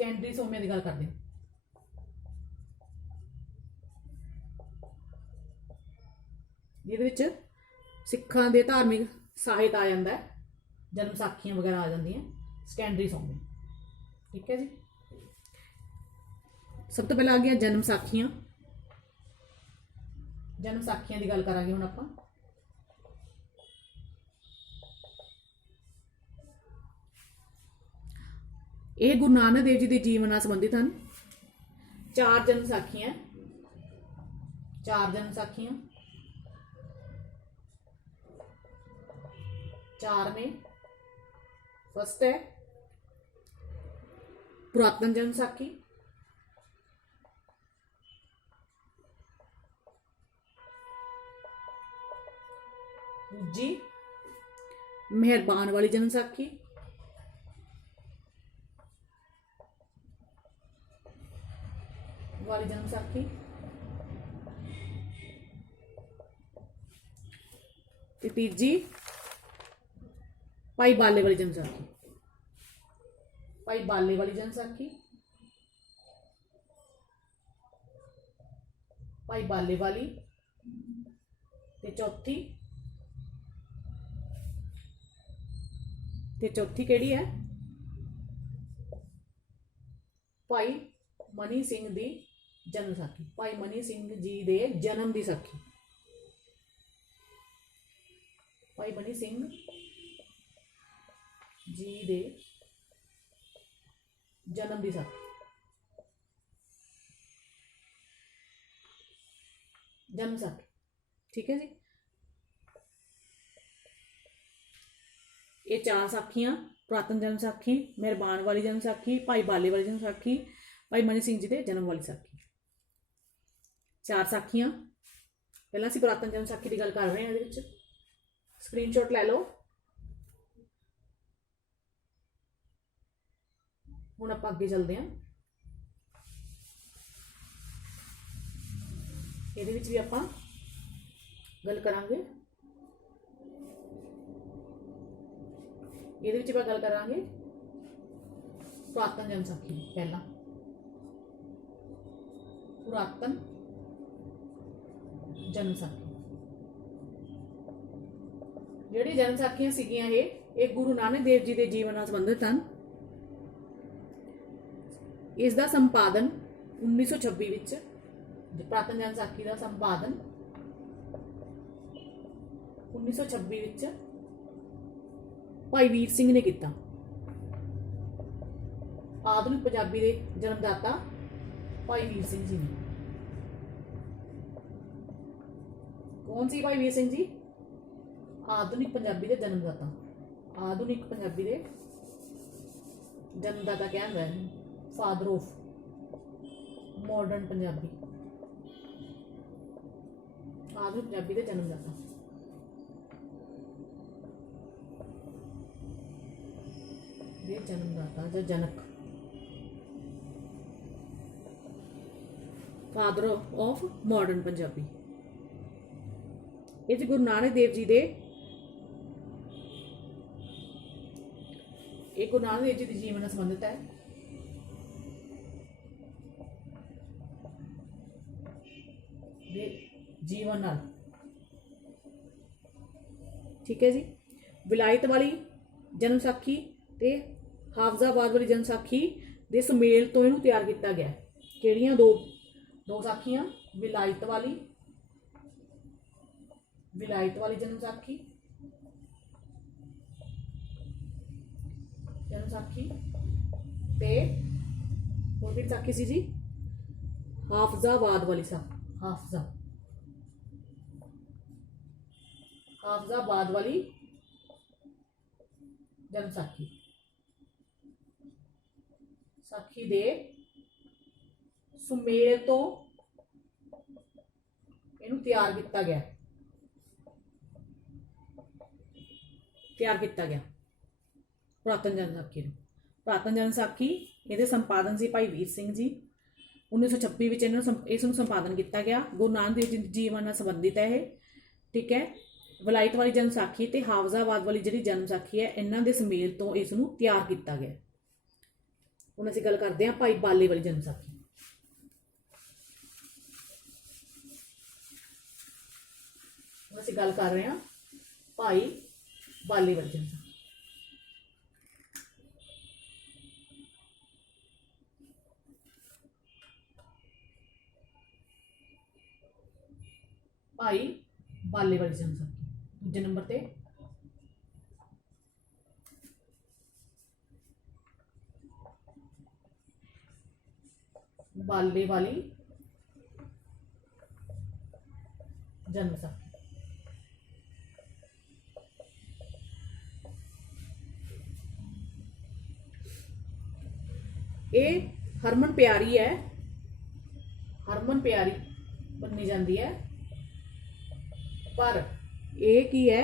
Secondary ਸੋਮਿਆਂ ਦੀ ਗੱਲ ਕਰਦੇ ਹਾਂ। ਇਹਦੇ ਵਿੱਚ ਸਿੱਖਾਂ ਦੇ ਧਾਰਮਿਕ ਸਾਹਿਤ ਆ ਜਾਂਦਾ ਹੈ, ਜਨਮ ਸਾਖੀਆਂ ਵਗੈਰਾ ਆ ਜਾਂਦੀਆਂ, ਸਕੈਂਡਰੀ ਸੋਮੇ। ਠੀਕ ਹੈ ਜੀ। ਸਭ ਤੋਂ ਪਹਿਲਾਂ ਆ ਗਿਆ ਜਨਮ ਸਾਖੀਆਂ। ਜਨਮ ਸਾਖੀਆਂ ਦੀ ਗੱਲ ਕਰਾਂਗੇ ਹੁਣ ਆਪਾਂ। ਇਹ ਗੁਰੂ ਨਾਨਕ ਦੇਵ ਜੀ ਦੇ ਜੀਵਨ ਨਾਲ ਸੰਬੰਧਿਤ ਹਨ। ਚਾਰ ਜਨਮ ਸਾਖੀਆਂ, ਚਾਰ ਜਨਮ ਸਾਖੀਆਂ, चार में फर्स्ट है पुरातन जन्म साखी, दूजी मेहरबान वाली जन्म साखी, जन्म साखी, तीजी भाई बाले वाली जन्म साखी, भाई बाले वाली जन्म साखी, भाई बाले वाली, ते चौथी केड़ी है भाई मनी सिंह दी जन्म साखी, भाई मनी सिंह जी दे जन्म दी साखी, भाई मनी सिंह जी दे जन्म दी साखी, जन्म साखी। ठीक है जी। ये चार साखियां, पुरातन जन्म साखी, मेहरबान वाली जन्म साखी, भाई बाले वाली जन्म साखी, भाई मनी सिंह जी दे जन्म वाली साखी, चार साखियां। पहला असीं पुरातन जन्म साखी की गल कर रहे हैं। स्क्रीनशॉट लै लो। हुण आपां अगे चलते हैं। इहदे विच भी आपां गल करांगे, इहदे विच आपां गल करांगे पुरातन जन्म साखी की। पहला पुरातन जन्म साखी, जिहड़ी जन्म साखियां सीगियां ये गुरु नानक देव जी के जीवन नाल संबंधित हैं। इसका संपादन 1926 विच, पुरातन जन्म साखी का संपादन 1926 विच भाई वीर सिंह ने किया। आधुनिक पंजाबी के जन्मदाता भाई वीर सिंह जी ने। कौन सी भाई वीर सिंह जी? आधुनिक पंजाबी के जन्मदाता, आधुनिक पंजाबी के जन्मदाता क्या है? फादर ऑफ मॉडर्न पंजाबी, आधुनिक पंजाबी के जन्मदाता। जन्मदाता या जनक, फादर ऑफ मॉडर्न पंजाबी। ये गुरु नानक देव जी दे, एक गुरु नानक देव जी के जीवन से संबंधित है। जीवन नाल, ठीक है जी। विलायत वाली जन्म साखी ते हाफजाबाद वाली जन्म साखी दे सुमेल तो इनू तैयार किया गया। किहड़ियां दो साखियां? विलायत वाली जन्म साखी, ते होर किहड़ी साखी सी जी? हाफजाबाद वाली साखी, हाफजाबाद वाली जन्म साखी, साखी दे सुमेल तो इनू तैयार किया गया, पुरातन जन्म साखी। पुरातन जन्म साखी ये संपादन से भाई वीर सिंह जी। 1926 इसनूं संपादन किया गया। गुरु नानक देव जी जीवन नाल संबंधित है ये। ठीक है। विलायत वाली जन्म साखी ते हाफजाबाद वाली जिहड़ी जन्म साखी है, इन्हां दे सुमेल तो इसनूं तैयार किया गया। ਹੁਣ ਅਸੀਂ ਗੱਲ ਕਰਦੇ ਹਾਂ ਭਾਈ ਬਾਲੇ ਵਾਲੀ ਜਨਮ ਸਾਖੀ। ਹੁਣ ਅਸੀਂ ਗੱਲ ਕਰ ਰਹੇ ਹਾਂ ਭਾਈ ਬਾਲੇ ਵਾਲੀ ਜਨਮ ਸਾਖੀ। ਭਾਈ ਬਾਲੇ ਵਾਲੀ ਜਨਮ ਸਾਖੀ। ਦੂਜੇ ਨੰਬਰ ਤੇ बाले वाली जन्म साखी। ये हरमन प्यारी है, हरमन प्यारी मन्नी जाती है, पर यह की है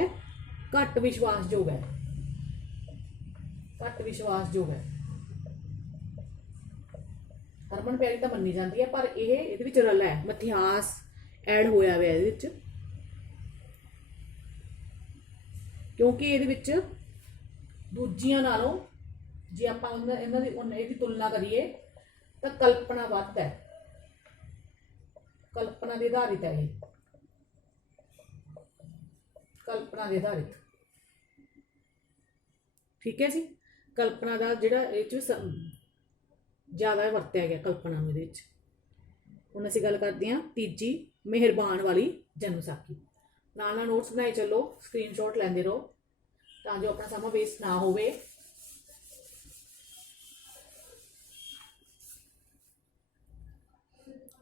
घट विश्वासयोग है, घट विश्वासयोग है। हरमन प्यारी तो मन्नी जाती है पर यह ये रला है, मिथ्यास ऐड होया हुआ है, क्योंकि ये दूजियां नालों जे आप इन्हां दी तुलना करिए तो कल्पना वध है, कल्पना के आधारित है, ये कल्पना के आधारित। ठीक है जी, कल्पना का जिहड़ा ज़्यादा वरत्या गया कल्पना में। हुण असीं गल करते हैं तीजी मेहरबान वाली जन्म साखी। नाल नाल नोट्स बनाई चलो, स्क्रीनशॉट लैंदे रहो तां जो अपना समा वेस्ट ना होवे।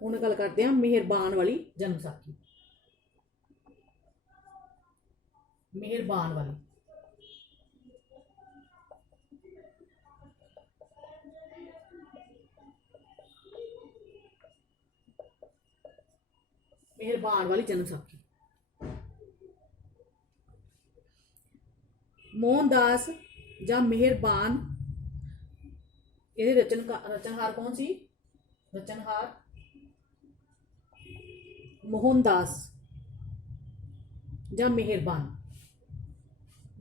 हुण गल करते हैं मेहरबान वाली जन्म साखी। मेहरबान वाली मेहरबान वाली जन्म साखी। मोहनदास या मेहरबान, ये रचनहार कौन सी? रचनहार मोहनदास या मेहरबान।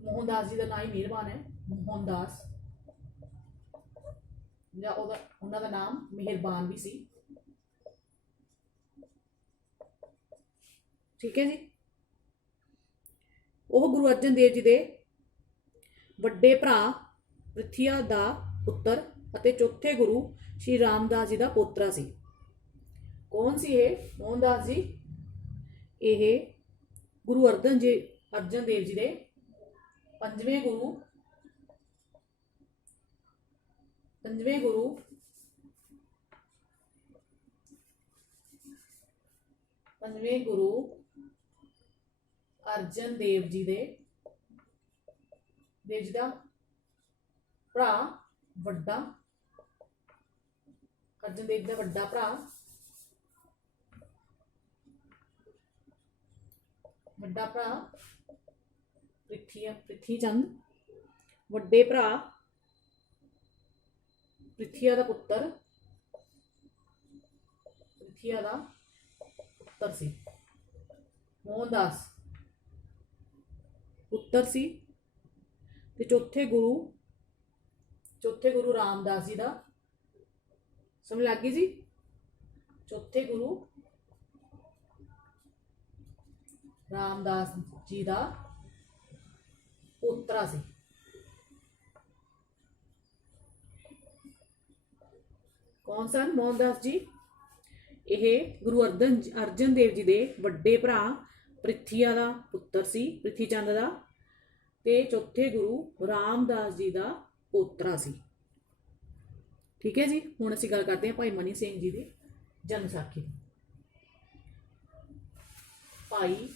मोहनदास जी का नाम ही मेहरबान है, मोहनदास या उन्हां दा नाम मेहरबान भी सी। ठीक है जी। वह गुरु अर्जन देव जी के वड्डे भरा पृथ्वी का पुत्र अते चौथे गुरु श्री रामदास जी का पोतरा सी। कौन सी ये मोहनदास जी? ये गुरु अर्जन देव जी के पंजवें गुरु अर्जन देव जी का भरा वड्डा, अर्जन देव का वड्डा भरा, पृथ्वी चंद, वड्डे भरा पृथ्वी का पुत्र सी। मोहनदास पुत्र सी ते चौथे गुरु रामदास जी का, समझ लग गई जी? चौथे गुरु रामदास जी का पोतरा सी। कौन सन मोहनदास जी? यह गुरु अर्जन देव जी के वड्डे भरा पृथ्वी का पुत्र सी, पृथ्वी चंद का, ते चौथे गुरु रामदास जी का पोतरा सी। ठीक है जी। हुण असीं गल करते हैं भाई मनी सिंह जी की जन्म साखी। भाई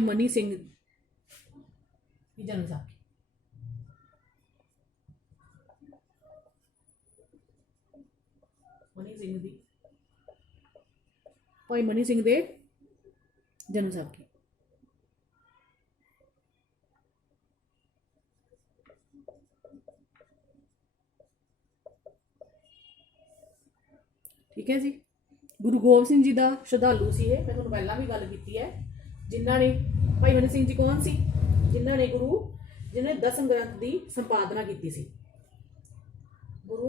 मनी सिंह की जन्म साखी। भाई मनी सिंह दे जन्म साखी। ठीक है जी। गुरु गोबिंद सिंह जी का श्रद्धालु सी। मैं तुहानूं पहलां भी गल कीती है, जिन्हां ने भाई मनी सिंह जी कौन सी? जिन्हां ने जिन्हें 10 ग्रंथ की संपादना की सी। गुरु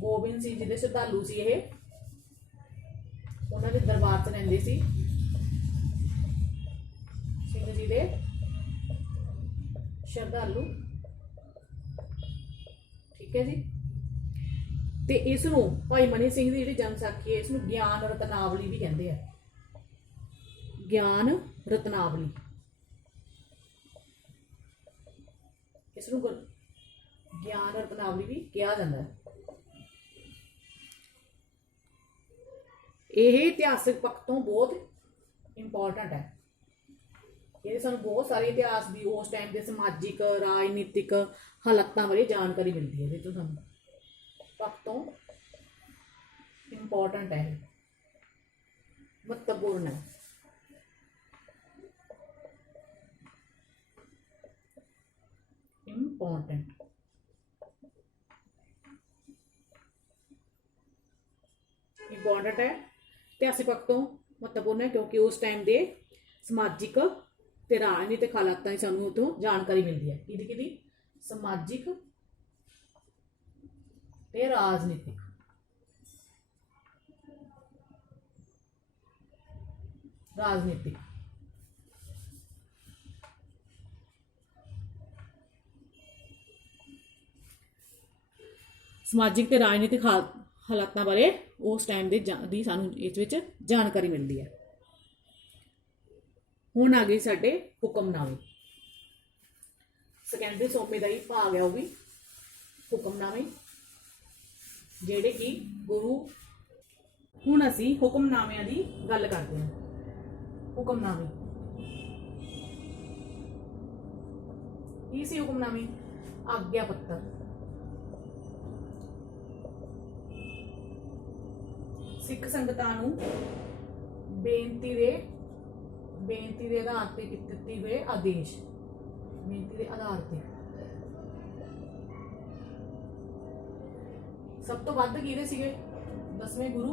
गोबिंद सिंह जी के श्रद्धालु सी ये, उन्होंने दरबार च रहिंदे सी सिंह जी के श्रद्धालु। ठीक है जी। ते इसनूं भाई मनी सिंह की जी जन्म साखी है, इसनूं ज्ञान रत्नावली भी कहते हैं। ज्ञान रत्नावली, इसनूं ज्ञान रत्नावली भी कहा जाता है। यह इतिहासिक पक्ष तो बहुत इंपॉर्टेंट है। ये सानूं बहुत सारे इतिहास की उस टाइम के समाजिक राजनीतिक हालातों बारे जानकारी मिलती है। जो सानूं पक्ष तो इंपॉर्टेंट है, महत्वपूर्ण है। इंपॉर्टेंट इंपॉर्टेंट है, इतिहासिक पक्ष तो महत्वपूर्ण है, क्योंकि उस टाइम के समाजिक ते राजनीतिक हालातों की सानूं उतों जानकारी मिलती है। कि समाजिक ते राजनीतिक राजनीतिक समाजिक ते राजनीतिक हालातों बारे उस टाइम की सानूं इस विच जानकारी मिलती है। हुण आ गई साडे हुक्मनामे। सैकेंडरी सोमे का ही भाग है, वह भी हुक्मनामे जिहड़े कि गुरु। हुण असीं हुक्मनामिਆਂ की गल करते हैं। हुक्मनामे की सी? हुक्मनामे आग्या पत्र। सिख संगतां नूं बेनती के आधार पर दिते हुए आदेश। बेनती के आधार पर सब तो वध किहदे सीगे? 10वें गुरु।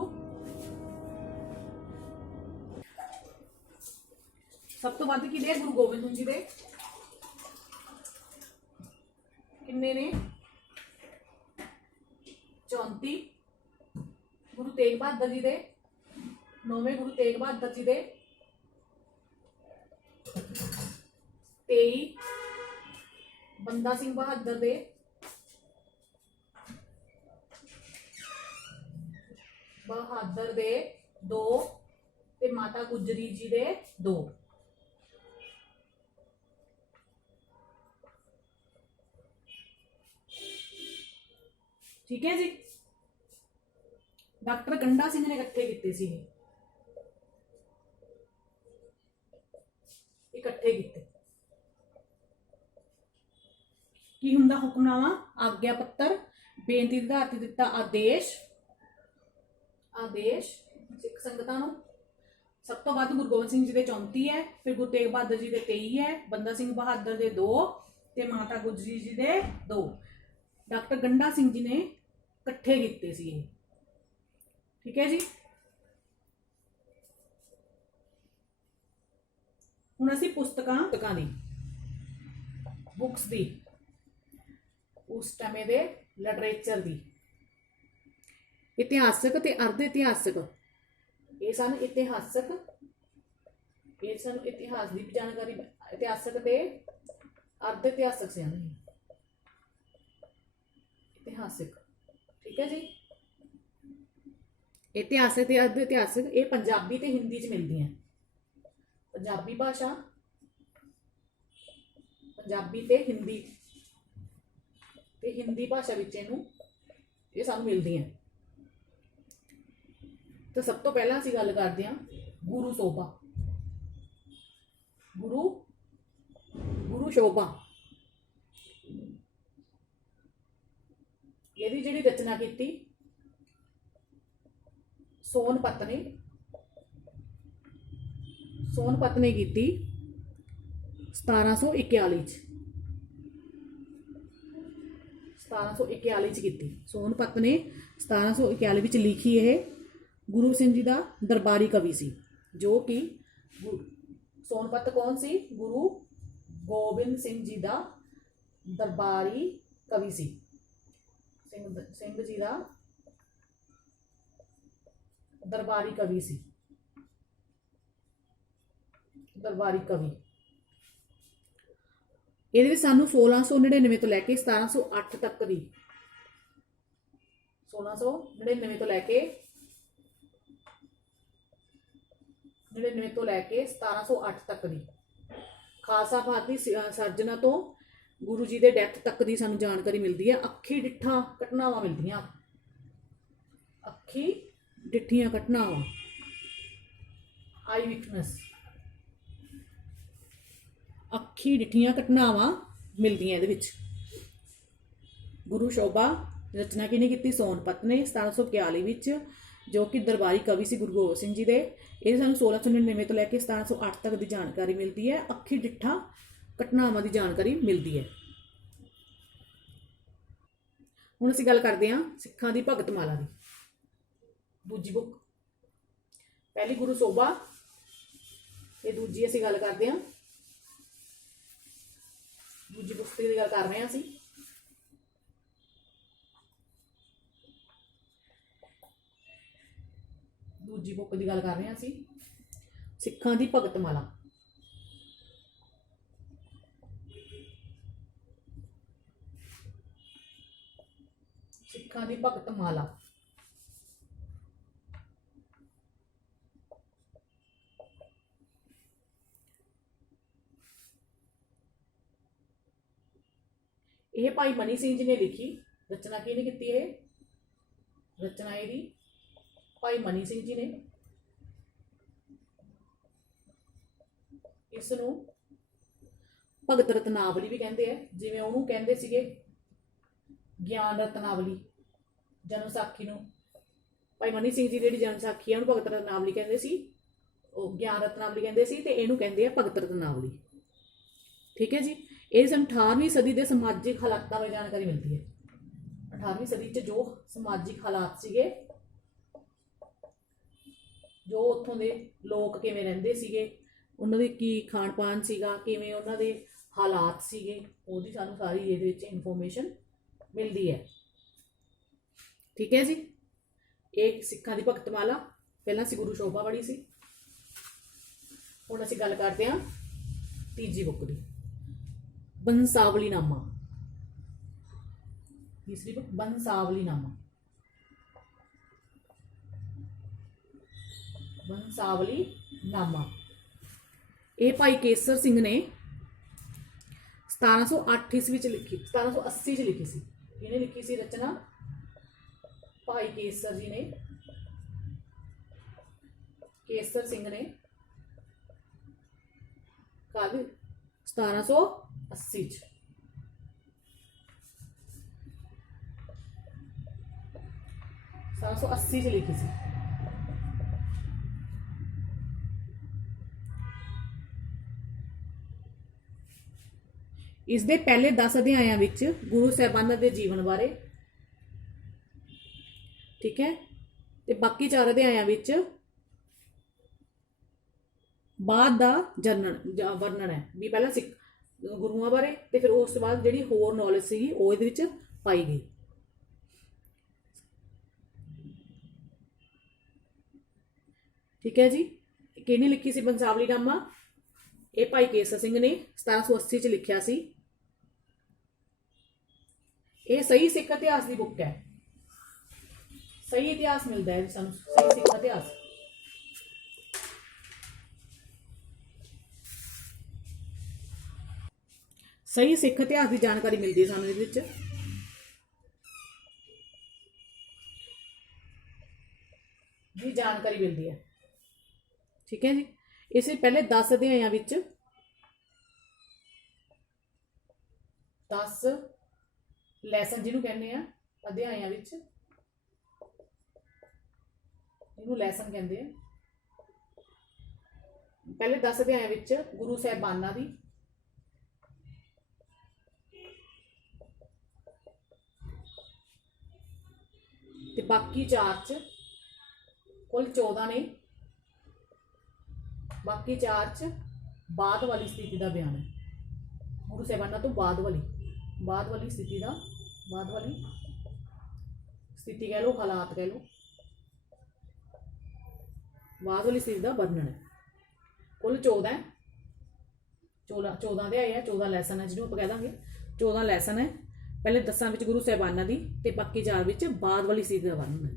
सब तो वध किहदे? गुरु गोबिंद सिंह जी दे। किन्ने ने? 34। गुरु तेग बहादुर जी दे। 9वें गुरु तेग बहादुर जी दे। 23 बंदा सिंह बहादुर दे। 2 ते माता गुजरी जी दे 2। ठीक है जी। डॉक्टर गंडा सिंह ने इकट्ठे किए सी, इकट्ठे किए। की हुंदा हुक्मनामा? आग्या पत्र, बेनती के आधार पर दिता आदेश। आदेश सिख संगतां नूं। सब तो वध गुरु गोबिंद सिंह जी के 34 है, फिर गुरु तेग बहादुर जी के 23 है, बंदा सिंह बहादुर के 2 ते माता गुजरी जी के 2। डॉक्टर गंडा सिंह जी ने इकट्ठे किए सी। ठीक है जी। हुण असीं पुस्तकां दी बुक्स दी उस समय दे लिटरेचर दी इतिहासक ते अर्ध इतिहासक, ये सन इतिहासक, ये सन इतिहास की जानकारी। इतिहासक ते अर्ध इतिहासक से इतिहासक। ठीक है जी। इतिहासक ते अर्ध इतिहासक ये पंजाबी ते हिंदी च मिलती हैं। पंजाबी भाषा, पंजाबी ते हिंदी भाषा विच ये सानूं मिलती हैं। तो सब तो पहला असीं गल करते हैं गुरु शोभा। गुरु शोभा यदि जिहड़ी रचना की सोनपत ने की 1741 1741 की। सोनपत ने 1741 लिखी। यह गुरु सिंह जी का दरबारी कवि सी, जो कि सोनपत कौन सी? गुरु ਗੋਬਿੰਦ ਸਿੰਘ ਜੀ ਦਾ ਦਰਬਾਰੀ ਕਵੀ ਸੀ। ਸਿੰਘ ਜੀ ਦਾ ਦਰਬਾਰੀ ਕਵੀ ਸੀ। ਦਰਬਾਰੀ ਕਵੀ ਇਹਦੇ ਵਿੱਚ ਸਾਨੂੰ 1699 ਤੋਂ ਲੈ ਕੇ 1708 ਤੱਕ ਦੀ 1699 ਤੋਂ ਲੈ ਕੇ 1708 ਤੱਕ ਦੀ ਖਾਲਸਾ ਪੰਥ ਦੀ ਸਿਰਜਣਾ ਤੋਂ ਗੁਰੂ ਜੀ ਦੇ ਡੈਥ ਤੱਕ ਦੀ ਸਾਨੂੰ ਜਾਣਕਾਰੀ ਮਿਲਦੀ ਹੈ। ਅੱਖੀ ਡਿੱਠਾਂ ਘਟਨਾਵਾਂ ਮਿਲਦੀਆਂ। ਅੱਖੀ ਡਿੱਠੀਆਂ ਘਟਨਾਵਾਂ, ਆਈ ਵਿਟਨੈਸ, ਅੱਖੀ ਡਿੱਠੀਆਂ ਘਟਨਾਵਾਂ ਮਿਲਦੀਆਂ ਇਹਦੇ ਵਿੱਚ। ਗੁਰੂ ਸ਼ੋਭਾ ਰਚਨਾ ਕਿਹਨੇ ਕੀਤੀ? ਸੋਨਪਤ ਨੇ 1741 ਵਿੱਚ, ਜੋ ਕਿ ਦਰਬਾਰੀ ਕਵੀ ਸੀ ਗੁਰੂ ਗੋਬਿੰਦ ਸਿੰਘ ਜੀ ਦੇ। ਇਹ ਸਾਨੂੰ 1699 ਤੋਂ ਲੈ ਕੇ 1708 ਤੱਕ ਦੀ ਜਾਣਕਾਰੀ ਮਿਲਦੀ ਹੈ। ਅੱਖੀ ਡਿੱਠਾਂ ਘਟਨਾਵਾਂ ਦੀ ਜਾਣਕਾਰੀ ਮਿਲਦੀ ਹੈ। ਹੁਣ ਅਸੀਂ ਗੱਲ ਕਰਦੇ ਹਾਂ ਸਿੱਖਾਂ ਦੀ ਭਗਤ ਮਾਲਾ ਦੀ। ਦੂਜੀ ਬੁੱਕ, ਪਹਿਲੀ ਗੁਰੂ ਸੋਭਾ, ਇਹ ਦੂਜੀ ਅਸੀਂ ਗੱਲ ਕਰਦੇ ਹਾਂ। ਦੂਜੀ ਬੁੱਕ ਦੀ ਗੱਲ ਕਰ ਰਹੇ ਹਾਂ ਅਸੀਂ। ਦੂਜੀ ਬੁੱਕ ਦੀ ਗੱਲ ਕਰ ਰਹੇ ਹਾਂ ਅਸੀਂ, ਸਿੱਖਾਂ ਦੀ ਭਗਤ ਮਾਲਾ। ਸਿੱਖਾਂ ਦੀ ਭਗਤ ਮਾਲਾ ਇਹ ਭਾਈ ਮਨੀ ਸਿੰਘ ਜੀ ਨੇ ਲਿਖੀ। ਰਚਨਾ ਕਿਹਨੇ ਕੀਤੀ? ਇਹ ਰਚਨਾ ਇਹਦੀ ਭਾਈ ਮਨੀ ਸਿੰਘ ਜੀ ਨੇ। ਇਸ ਨੂੰ ਭਗਤ ਰਤਨਾਵਲੀ ਵੀ ਕਹਿੰਦੇ ਆ, ਜਿਵੇਂ ਉਹਨੂੰ ਕਹਿੰਦੇ ਸੀਗੇ ਗਿਆਨ ਰਤਨਾਵਲੀ ਜਨਮ ਸਾਖੀ ਨੂੰ। ਭਾਈ ਮਨੀ ਸਿੰਘ ਜੀ ਦੀ ਜਿਹੜੀ ਜਨਮ ਸਾਖੀ ਆ ਉਹਨੂੰ ਭਗਤ ਰਤਨਾਵਲੀ ਕਹਿੰਦੇ ਸੀ, ਉਹ ਗਿਆਨ ਰਤਨਾਵਲੀ ਕਹਿੰਦੇ ਸੀ, ਤੇ ਇਹਨੂੰ ਕਹਿੰਦੇ ਆ ਭਗਤ ਰਤਨਾਵਲੀ। ਠੀਕ ਹੈ ਜੀ। ਇਹ ਸਾਨੂੰ 18ਵੀਂ ਸਦੀ ਦੇ ਸਮਾਜਿਕ ਹਾਲਾਤਾਂ ਬਾਰੇ ਜਾਣਕਾਰੀ ਮਿਲਦੀ ਹੈ। 18ਵੀਂ ਸਦੀ 'ਚ ਜੋ ਸਮਾਜਿਕ ਹਾਲਾਤ ਸੀਗੇ, ਜੋ ਉੱਥੋਂ ਦੇ ਲੋਕ ਕਿਵੇਂ ਰਹਿੰਦੇ ਸੀਗੇ, ਉਹਨਾਂ ਦੇ ਕੀ ਖਾਣ ਪਾਣ ਸੀਗਾ, ਕਿਵੇਂ ਉਹਨਾਂ ਦੇ ਹਾਲਾਤ ਸੀਗੇ, ਉਹਦੀ ਸਾਨੂੰ ਸਾਰੀ ਇਹਦੇ ਵਿੱਚ ਇਨਫੋਰਮੇਸ਼ਨ ਮਿਲਦੀ ਹੈ। ਠੀਕ ਹੈ ਜੀ। ਇਹ ਸਿੱਖਾਂ ਦੀ ਭਗਤ ਮਾਲਾ ਪਹਿਲਾਂ ਸੀ ਗੁਰੂ ਸ਼ੋਭਾ ਪੜ੍ਹੀ ਸੀ। ਹੁਣ ਅਸੀਂ ਗੱਲ ਕਰਦੇ ਹਾਂ ਤੀਜੀ ਬੁੱਕ ਦੀ, ਬੰਸਾਵਲੀਨਾਮਾ। ਤੀਸਰੀ ਬੁੱਕ ਬੰਸਾਵਲੀਨਾਮਾ। ਬੰਸਾਵਲੀਨਾਮਾ ਇਹ ਭਾਈ ਕੇਸਰ ਸਿੰਘ ਨੇ 1708 ਈਸਵੀ ਵਿੱਚ ਲਿਖੀ, 1780 ਚ ਲਿਖੀ ਸੀ। ਇਹਨੇ ਲਿਖੀ ਸੀ ਰਚਨਾ ਭਾਈ ਕੇਸਰ ਜੀ ਨੇ, ਕੇਸਰ ਸਿੰਘ ਨੇ ਕਦ 1780 ਚ। ਚ ਲਿਖੀ ਸੀ। ਇਸ ਦੇ ਪਹਿਲੇ 10 ਅਧਿਆਇਆਂ ਵਿੱਚ ਗੁਰੂ ਸਾਹਿਬਾਨਾਂ ਦੇ ਜੀਵਨ ਬਾਰੇ, ਠੀਕ ਹੈ, ਤੇ ਬਾਕੀ 4 ਅਧਿਆਇਆਂ ਵਿੱਚ ਬਾਅਦ ਦਾ ਵਰਣਨ ਹੈ ਵੀ ਪਹਿਲਾਂ ਸਿੱਖ ਗੁਰੂਆਂ ਬਾਰੇ, ਤੇ ਫਿਰ ਉਸ ਤੋਂ ਬਾਅਦ ਜਿਹੜੀ ਹੋਰ ਨੌਲੇਜ ਸੀਗੀ ਉਹ ਇਹਦੇ ਵਿੱਚ ਪਾਈ ਗਈ। ਠੀਕ ਹੈ ਜੀ। ਕਿਹਨੇ ਲਿਖੀ ਸੀ ਬੰਸਾਵਲੀਨਾਮਾ? ਇਹ ਭਾਈ ਕੇਸਰ ਸਿੰਘ ਨੇ 1780 ਚ ਲਿਖਿਆ ਸੀ। ਇਹ ਸਹੀ ਸਿੱਖ ਇਤਿਹਾਸ ਦੀ ਬੁੱਕ ਹੈ। ਸਹੀ ਇਤਿਹਾਸ ਮਿਲਦਾ ਹੈ ਸਾਨੂੰ, ਸਹੀ ਸਿੱਖ ਇਤਿਹਾਸ। ਸਹੀ ਸਿੱਖ ਇਤਿਹਾਸ ਦੀ ਜਾਣਕਾਰੀ ਮਿਲਦੀ ਹੈ ਸਾਨੂੰ ਇਹਦੇ ਵਿੱਚ। ਜੀ ਜਾਣਕਾਰੀ ਮਿਲਦੀ ਹੈ। ਠੀਕ ਹੈ ਜੀ। ਇਸੇ ਪਹਿਲੇ 10 ਅਧਿਆਇਆਂ ਵਿੱਚ 10 ਲੈਸਨ ਜਿਹਨੂੰ ਕਹਿੰਦੇ ਆ, ਅਧਿਆਇਆਂ ਵਿੱਚ ਇਹਨੂੰ ਲੈਸਨ ਕਹਿੰਦੇ ਆ। ਪਹਿਲੇ 10 ਅਧਿਆਇਆਂ ਵਿੱਚ ਗੁਰੂ ਸਾਹਿਬਾਨਾਂ ਦੀ ਤੇ ਬਾਕੀ 4 ਚ ਕੁੱਲ 14 ਨੇ। ਬਾਕੀ 4 ਚ ਬਾਅਦ ਵਾਲੀ ਸਥਿਤੀ ਦਾ ਬਿਆਨ ਹੈ। गुरु साहिबाना तो बाद वाली स्थिति का बाद वाली स्थिति कह लो, हालात कह लो, बाद वाली स्थिति का वर्णन है। कुल 14 अध्याय है, 14 लैसन है, जिन्होंने कह देंगे 14 लैसन है। पहले 10 विच गुरु साहिबाना दी ते बाकी 4 विच बाद वाली स्थिति का वर्णन है।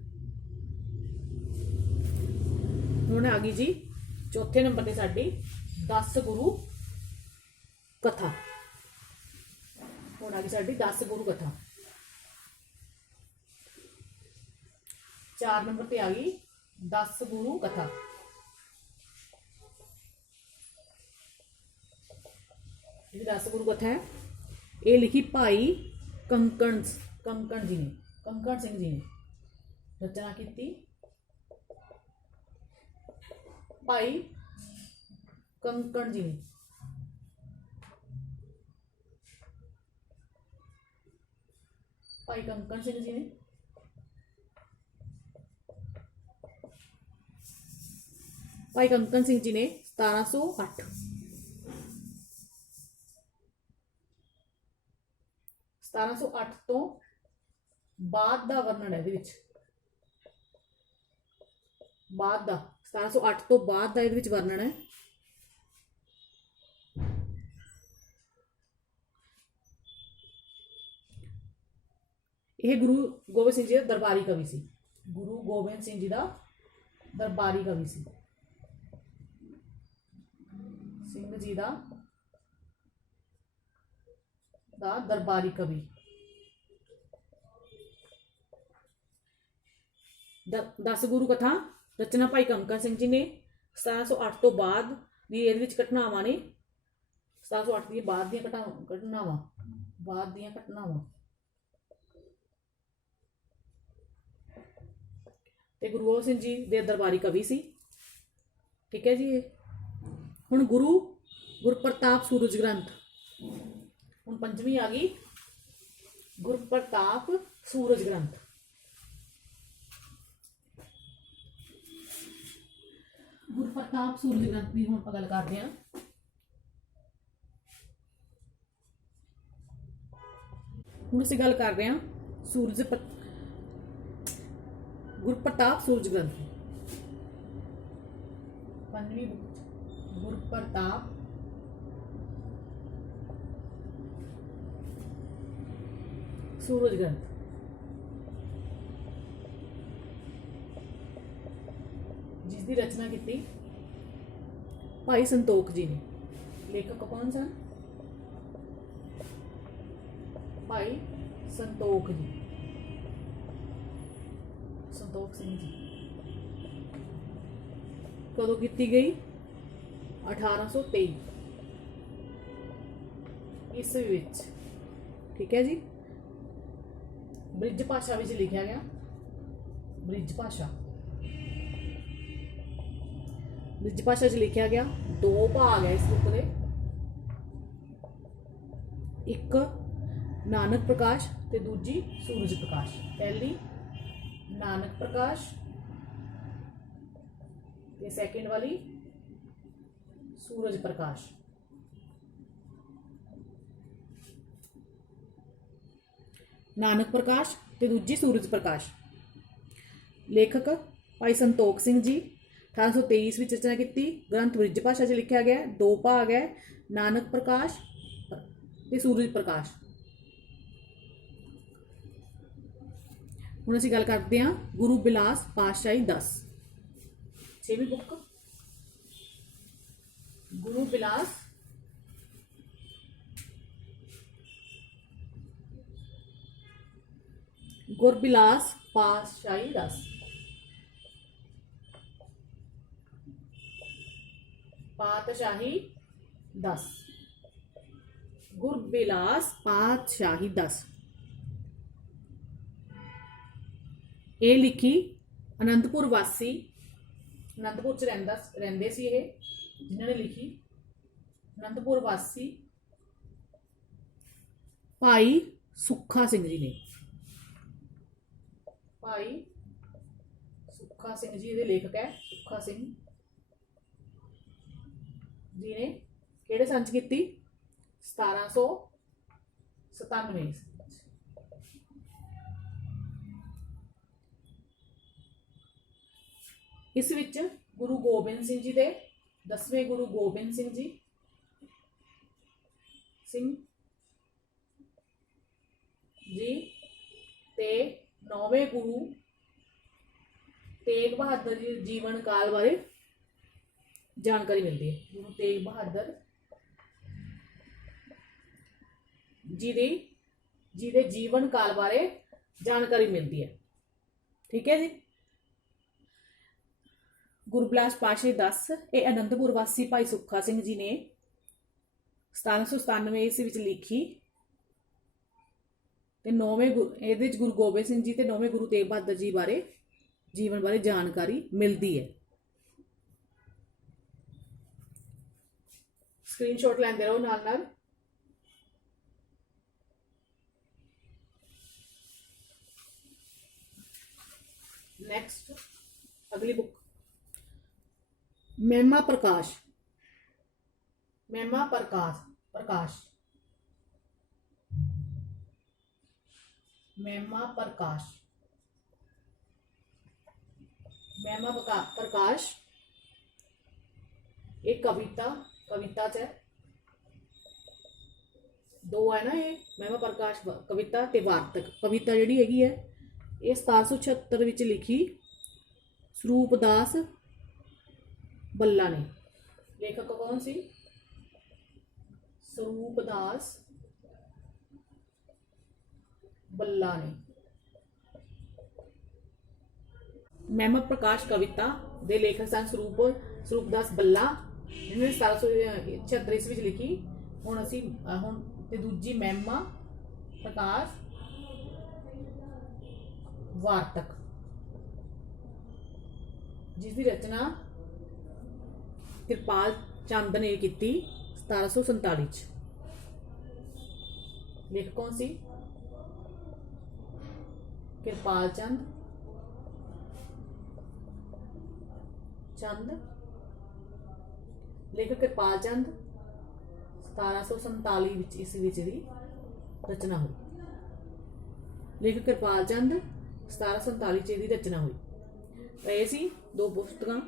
हुण आ गई जी चौथे नंबर ते साडी 10 गुरु कथा। हुण आ गई साडी 10 गुरु कथा। 4 नंबर ते आ गई 10 गुरु कथा। जी 10 गुरु कथा है, ये लिखी भाई कंकण जी ने, कंकण सिंह जी ने रचना की। भाई कंकण जी ने, भाई कंकण सिंह जी ने भाई कंकण सिंह जी ने 1708 तो बाद दा वर्णन है। बाद दा 1708 तो बाद दा इहदे विच वर्णन है। यह गुरु गोबिंद सिंह जी का दरबारी कवि सी। गुरु गोबिंद सिंह जी का दरबारी कवि सी। सिंह जी का दरबारी कवि। 10 गुरु कथा रचना भाई कंकण सिंह जी ने। 1708 तो बाद दी इहदे विच घटनावां ने, 1708 दी बाद दी घटनावां ते गुरु गोबिंद सिंह जी दे दरबारी कवि सी। ठीक है जी। हुण गुरप्रताप सूरज ग्रंथ। हुण पंजवीं आ गई गुरप्रताप सूरज ग्रंथ। गुरप्रताप सूरज ग्रंथ की हुण गल करते हैं। हुण असीं गल कर रहे हैं गुरप्रताप सूरज ग्रंथ। पंजवीं गुरप्रताप सूरज ग्रंथ। जिसकी रचना की भाई संतोख जी ने। लेखक कौन सन? भाई संतोख जी, संतोख सिंह जी। कदों की गई? 1823 ईस्वी विच। ठीक है जी। ब्रिज भाषा विच लिखा गया। ब्रिज भाषा च लिखा गया। 2 भाग है इस बुक के। एक नानक प्रकाश ते दूजी सूरज प्रकाश। पहली नानक प्रकाश ते सैकेंड वाली सूरज प्रकाश। नानक प्रकाश ते दूजी सूरज प्रकाश। लेखक भाई संतोख सिंह जी। 1823 में रचना की। ग्रंथ ब्रिज भाषा च लिखा गया। 2 भाग है, नानक प्रकाश ते सूरज प्रकाश। हुण असीं गल करते हैं गुरु बिलास पातशाही 10। 6वीं बुक गुरु बिलास गुरबिलास पातशाही 10। पातशाही 10 गुरबिलास पातशाही 10। ये लिखी आनंदपुर वासी, आनंदपुर च रहिंदे सी ये जिन्होंने लिखी। आनंदपुर वासी भाई सुखा सिंह जी ने। भाई सुखा सिंह जी ये लेखक है। सुखा सिंह जी ने किहड़े सन च कीती? 1797 ਇਸ ਵਿੱਚ ਗੁਰੂ ਗੋਬਿੰਦ ਸਿੰਘ ਜੀ ਦੇ 10ਵੇਂ ਗੁਰੂ ਗੋਬਿੰਦ ਸਿੰਘ ਜੀ ਤੇ 9ਵੇਂ ਗੁਰੂ ਤੇਗ ਬਹਾਦਰ ਜੀ ਦੇ ਜੀਵਨ ਕਾਲ ਬਾਰੇ ਜਾਣਕਾਰੀ ਮਿਲਦੀ ਹੈ। ਗੁਰੂ ਤੇਗ ਬਹਾਦਰ ਜੀ ਦੇ ਜੀਵਨ ਕਾਲ ਬਾਰੇ ਜਾਣਕਾਰੀ ਮਿਲਦੀ ਹੈ। ਠੀਕ ਹੈ ਜੀ। ਗੁਰਬਿਲਾਸ ਪਾਤਸ਼ਾਹੀ 10 ਇਹ ਅਨੰਦਪੁਰ ਵਾਸੀ ਭਾਈ ਸੁੱਖਾ ਸਿੰਘ ਜੀ ਨੇ 1797 ਈਸਵੀ ਵਿੱਚ ਲਿਖੀ ਤੇ 9ਵੇਂ ਇਹਦੇ ਵਿੱਚ ਗੁਰੂ ਗੋਬਿੰਦ ਸਿੰਘ ਜੀ ਤੇ 9ਵੇਂ ਗੁਰੂ ਤੇਗ ਬਹਾਦਰ ਜੀ ਬਾਰੇ ਜੀਵਨ ਬਾਰੇ ਜਾਣਕਾਰੀ ਮਿਲਦੀ ਹੈ। ਸਕਰੀਨਸ਼ਾਟ ਲੈਂਦੇ ਰਹੋ ਨਾਲ ਨਾਲ। नेक्स्ट अगली बुक महिमा प्रकाश। महिमा प्रकाश महिमा प्रकाश एक कविता च है। दो है ना ये महिमा प्रकाश कविता ते वार्तक। कविता जिहड़ी हैगी है ये 1776 ਵਿੱਚ ਲਿਖੀ ਸਰੂਪਦਾਸ ਬੱਲਾ ਨੇ। ਲੇਖਕ ਕੌਣ ਸੀ? ਸਰੂਪਦਾਸ ਬੱਲਾ ਨੇ। ਮਹਿਮਾ ਪ੍ਰਕਾਸ਼ ਕਵਿਤਾ ਦੇ ਲੇਖਕ ਸਨ ਸਰੂਪਦਾਸ ਬੱਲਾ ਜਿਹਨੇ 1776 ਵਿੱਚ ਲਿਖੀ। ਹੁਣ ਤੇ ਦੂਜੀ ਮਹਿਮਾ ਪ੍ਰਕਾਸ਼ वार्तक जिसकी रचना कृपाल चंद ने की 1747। लेखक कौन सी? कृपाल चंद लेखक कृपाल चंद 1747 ईस्वी की रचना हुई। लेखक कृपाल चंद 1747 ਚ ਇਹਦੀ ਰਚਨਾ ਹੋਈ। ਤਾਂ ਇਹ ਸੀ ਦੋ ਪੁਸਤਕਾਂ।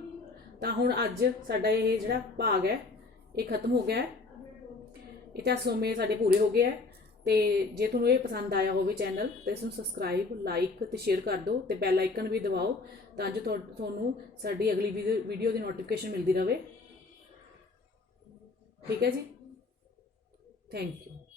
ਤਾਂ ਹੁਣ ਅੱਜ ਸਾਡਾ ਇਹ ਜਿਹੜਾ ਭਾਗ ਹੈ ਇਹ ਖਤਮ ਹੋ ਗਿਆ। ਇਤਿਹਾਸ ਸਮੇਂ ਸਾਡੇ ਪੂਰੇ ਹੋ ਗਏ ਹੈ। ਤੇ ਜੇ ਤੁਹਾਨੂੰ ਇਹ ਪਸੰਦ ਆਇਆ ਹੋਵੇ ਚੈਨਲ ਤਾਂ ਇਸ ਨੂੰ ਸਬਸਕ੍ਰਾਈਬ ਲਾਈਕ ਤੇ ਸ਼ੇਅਰ ਕਰ ਦਿਓ ਤੇ ਬੈਲ ਆਈਕਨ ਵੀ ਦਬਾਓ ਤਾਂ ਜੋ ਤੁਹਾਨੂੰ ਸਾਡੀ ਅਗਲੀ ਵੀਡੀਓ ਦੀ ਨੋਟੀਫਿਕੇਸ਼ਨ ਮਿਲਦੀ ਰਹੇ। ਠੀਕ ਹੈ ਜੀ। Thank you.